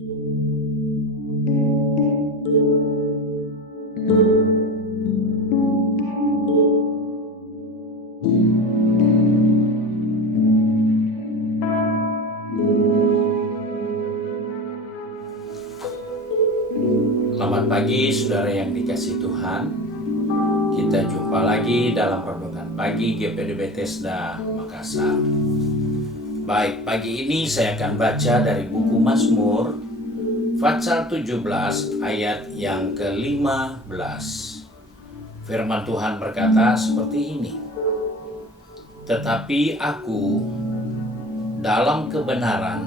Selamat pagi saudara yang dikasihi Tuhan. Kita jumpa lagi dalam renungan pagi GPD Bethesda Makassar. Baik, pagi ini saya akan baca dari buku Mazmur pasal 17 ayat yang ke-15. Firman Tuhan berkata seperti ini. Tetapi aku dalam kebenaran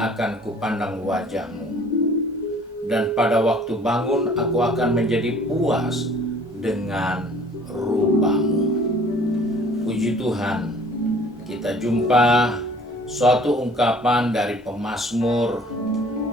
akan kupandang wajah-Mu, dan pada waktu bangun aku akan menjadi puas dengan rupa-Mu. Puji Tuhan, kita jumpa suatu ungkapan dari pemazmur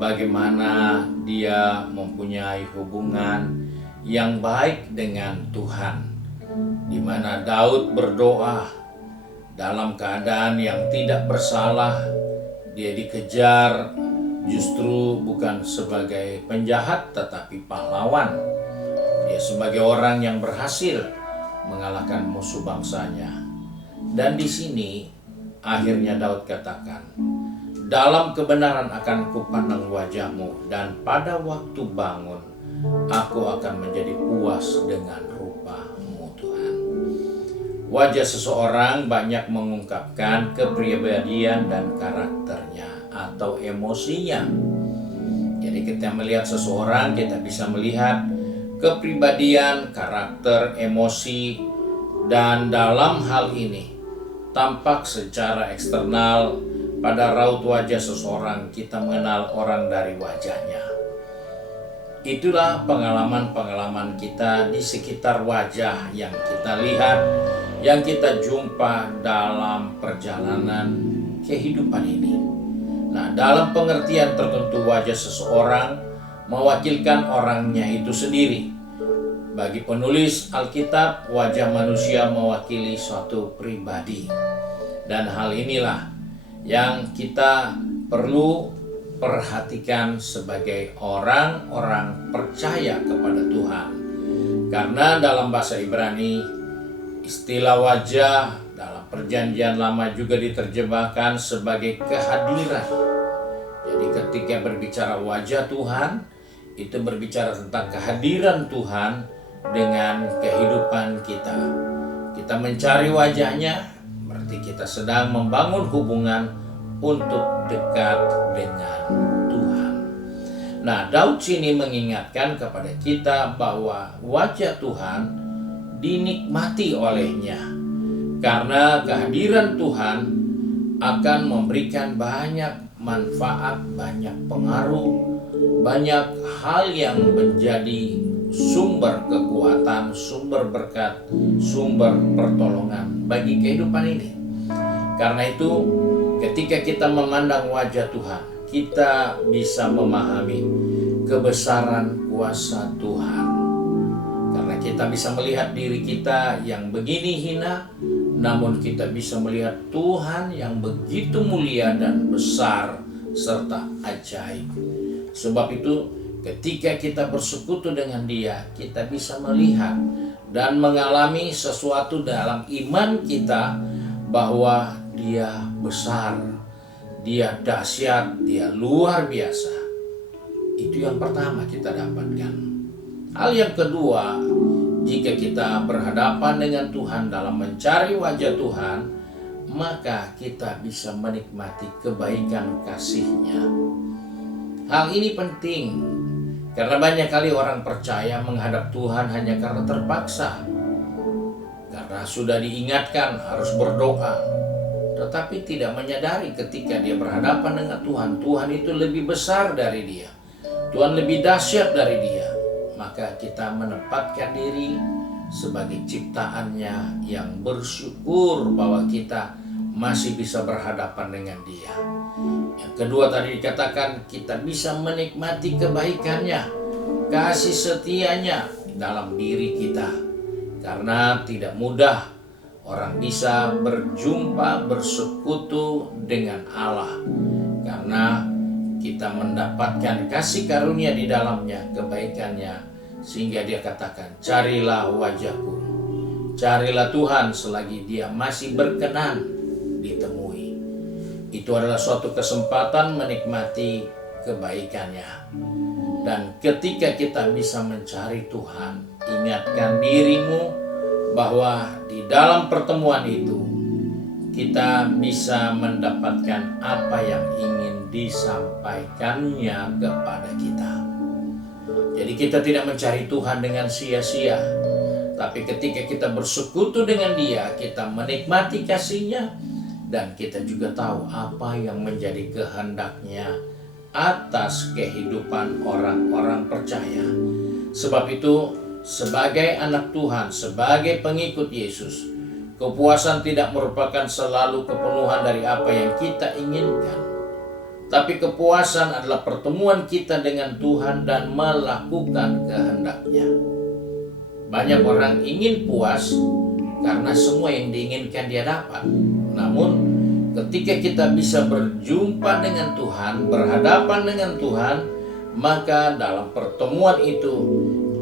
bagaimana dia mempunyai hubungan yang baik dengan Tuhan, di mana Daud berdoa dalam keadaan yang tidak bersalah. Dia dikejar justru bukan sebagai penjahat tetapi pahlawan. Dia sebagai orang yang berhasil mengalahkan musuh bangsanya. Dan di sini akhirnya Daud katakan, dalam kebenaran akan kupandang wajah-Mu, dan pada waktu bangun aku akan menjadi puas dengan rupa-Mu, Tuhan. Wajah seseorang banyak mengungkapkan kepribadian dan karakternya atau emosinya. Jadi kita melihat seseorang, kita bisa melihat kepribadian, karakter, emosi, dan dalam hal ini tampak secara eksternal pada raut wajah seseorang. Kita mengenal orang dari wajahnya. Itulah pengalaman-pengalaman kita di sekitar wajah yang kita lihat, yang kita jumpa dalam perjalanan kehidupan ini. Nah, dalam pengertian tertentu wajah seseorang mewakilkan orangnya itu sendiri. Bagi penulis Alkitab, wajah manusia mewakili suatu pribadi. Dan hal inilah yang kita perlu perhatikan sebagai orang-orang percaya kepada Tuhan. Karena dalam bahasa Ibrani, istilah wajah dalam Perjanjian Lama juga diterjemahkan sebagai kehadiran. Jadi ketika berbicara wajah Tuhan, itu berbicara tentang kehadiran Tuhan dengan kehidupan kita. Kita mencari wajahnya, berarti kita sedang membangun hubungan untuk dekat dengan Tuhan. Nah, Daud sini mengingatkan kepada kita bahwa wajah Tuhan dinikmati olehnya, karena kehadiran Tuhan akan memberikan banyak manfaat, banyak pengaruh, banyak hal yang menjadi sumber kekuatan, sumber berkat, sumber pertolongan bagi kehidupan ini. Karena itu, ketika kita memandang wajah Tuhan, kita bisa memahami kebesaran kuasa Tuhan. Karena kita bisa melihat diri kita yang begini hina, namun kita bisa melihat Tuhan yang begitu mulia dan besar serta ajaib. Sebab itu ketika kita bersekutu dengan Dia, kita bisa melihat dan mengalami sesuatu dalam iman kita bahwa Dia besar, Dia dahsyat, Dia luar biasa. Itu yang pertama kita dapatkan. Hal yang kedua, jika kita berhadapan dengan Tuhan dalam mencari wajah Tuhan, maka kita bisa menikmati kebaikan kasih-Nya. Hal ini penting, karena banyak kali orang percaya menghadap Tuhan hanya karena terpaksa, karena sudah diingatkan harus berdoa, tetapi tidak menyadari ketika dia berhadapan dengan Tuhan, Tuhan itu lebih besar dari dia, Tuhan lebih dahsyat dari dia. Maka kita menempatkan diri sebagai ciptaannya yang bersyukur bahwa kita masih bisa berhadapan dengan Dia. Yang kedua tadi dikatakan kita bisa menikmati kebaikannya, kasih setianya dalam diri kita. Karena tidak mudah orang bisa berjumpa, bersekutu dengan Allah. Karena kita mendapatkan kasih karunia di dalamnya, kebaikannya, sehingga dia katakan, carilah wajahku, carilah Tuhan selagi dia masih berkenan ditemui. Itu adalah suatu kesempatan menikmati kebaikannya. Dan ketika kita bisa mencari Tuhan, ingatkan dirimu bahwa di dalam pertemuan itu kita bisa mendapatkan apa yang ingin disampaikannya kepada kita. Jadi kita tidak mencari Tuhan dengan sia-sia, tapi ketika kita bersekutu dengan Dia, kita menikmati kasih-Nya, dan kita juga tahu apa yang menjadi kehendak-Nya atas kehidupan orang-orang percaya. Sebab itu, sebagai anak Tuhan, sebagai pengikut Yesus, kepuasan tidak merupakan selalu kepenuhan dari apa yang kita inginkan, tapi kepuasan adalah pertemuan kita dengan Tuhan dan melakukan kehendak-Nya. Banyak orang ingin puas karena semua yang diinginkan dia dapat. Namun ketika kita bisa berjumpa dengan Tuhan, berhadapan dengan Tuhan, maka dalam pertemuan itu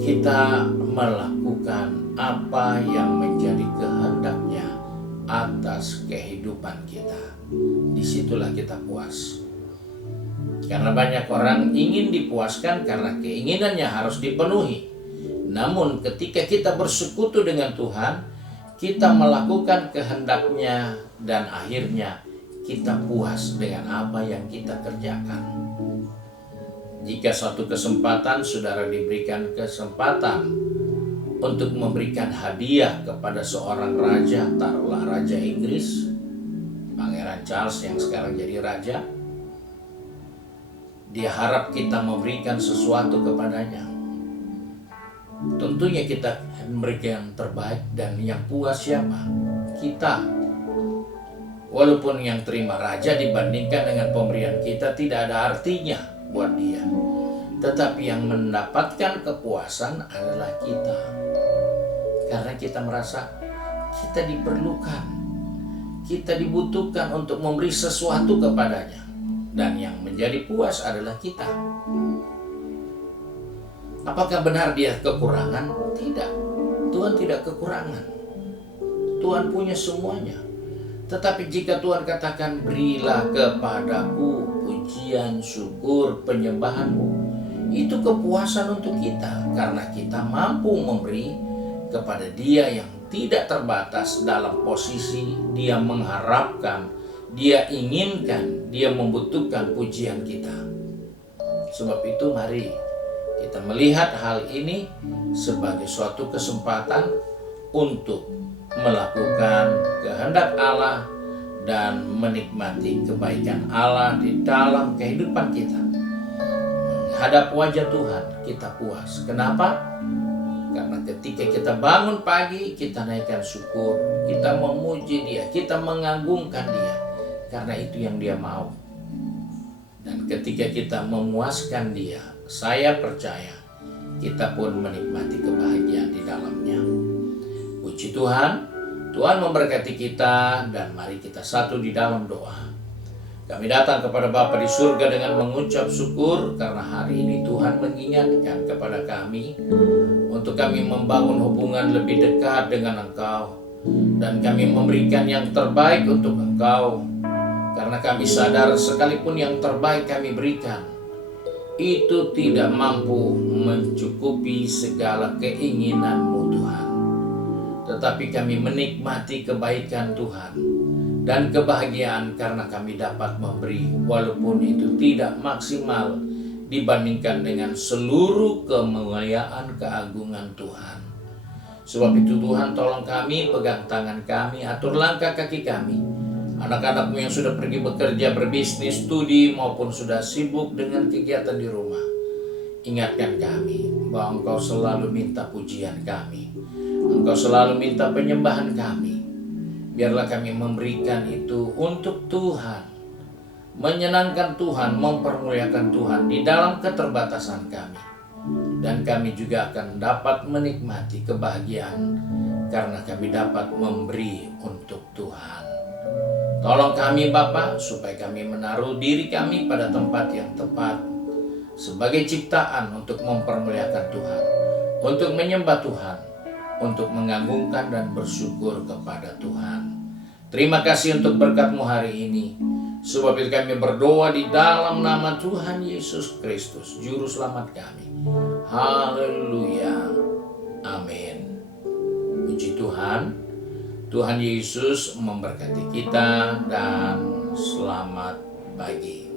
kita melakukan apa yang menjadi kehendak-Nya atas kehidupan kita. Disitulah kita puas. Karena banyak orang ingin dipuaskan karena keinginannya harus dipenuhi. Namun ketika kita bersekutu dengan Tuhan, kita melakukan kehendak-Nya dan akhirnya kita puas dengan apa yang kita kerjakan. Jika suatu kesempatan saudara diberikan kesempatan untuk memberikan hadiah kepada seorang raja, taruhlah Raja Inggris, Pangeran Charles yang sekarang jadi raja, dia harap kita memberikan sesuatu kepadanya. Tentunya kita memberikan yang terbaik, dan yang puas siapa? Kita. Walaupun yang terima raja dibandingkan dengan pemberian kita tidak ada artinya buat dia, tetapi yang mendapatkan kepuasan adalah kita. Karena kita merasa kita diperlukan, kita dibutuhkan untuk memberi sesuatu kepadanya, dan yang menjadi puas adalah kita. Apakah benar dia kekurangan? Tidak. Tuhan tidak kekurangan. Tuhan punya semuanya. Tetapi jika Tuhan katakan, berilah kepadaku pujian, syukur, penyembahanmu, itu kepuasan untuk kita. Karena kita mampu memberi kepada Dia yang tidak terbatas dalam posisi Dia mengharapkan, Dia inginkan, Dia membutuhkan pujian kita. Sebab itu mari kita melihat hal ini sebagai suatu kesempatan untuk melakukan kehendak Allah dan menikmati kebaikan Allah di dalam kehidupan kita. Menghadap wajah Tuhan, kita puas. Kenapa? Karena ketika kita bangun pagi, kita naikkan syukur, kita memuji Dia, kita mengagungkan Dia, karena itu yang Dia mau. Dan ketika kita memuaskan Dia, saya percaya kita pun menikmati kebahagiaan di dalamnya. Puji Tuhan, Tuhan memberkati kita, dan mari kita satu di dalam doa. Kami datang kepada Bapa di surga dengan mengucap syukur karena hari ini Tuhan mengingatkan kepada kami untuk kami membangun hubungan lebih dekat dengan Engkau, dan kami memberikan yang terbaik untuk Engkau, karena kami sadar sekalipun yang terbaik kami berikan, itu tidak mampu mencukupi segala keinginan-Mu Tuhan. Tetapi kami menikmati kebaikan Tuhan dan kebahagiaan karena kami dapat memberi, walaupun itu tidak maksimal dibandingkan dengan seluruh kemuliaan keagungan Tuhan. Sebab itu Tuhan, tolong kami, pegang tangan kami, atur langkah kaki kami. Anak-anak-Mu yang sudah pergi bekerja, berbisnis, studi, maupun sudah sibuk dengan kegiatan di rumah, ingatkan kami bahwa Engkau selalu minta pujian kami, Engkau selalu minta penyembahan kami. Biarlah kami memberikan itu untuk Tuhan, menyenangkan Tuhan, mempermuliakan Tuhan di dalam keterbatasan kami. Dan kami juga akan dapat menikmati kebahagiaan karena kami dapat memberi untuk Tuhan. Tolong kami Bapa, supaya kami menaruh diri kami pada tempat yang tepat sebagai ciptaan untuk mempermuliakan Tuhan, untuk menyembah Tuhan, untuk mengagungkan dan bersyukur kepada Tuhan. Terima kasih untuk berkat-Mu hari ini. Sebab itu kami berdoa di dalam nama Tuhan Yesus Kristus, Juru Selamat kami. Haleluya. Amin. Puji Tuhan. Tuhan Yesus memberkati kita dan selamat pagi.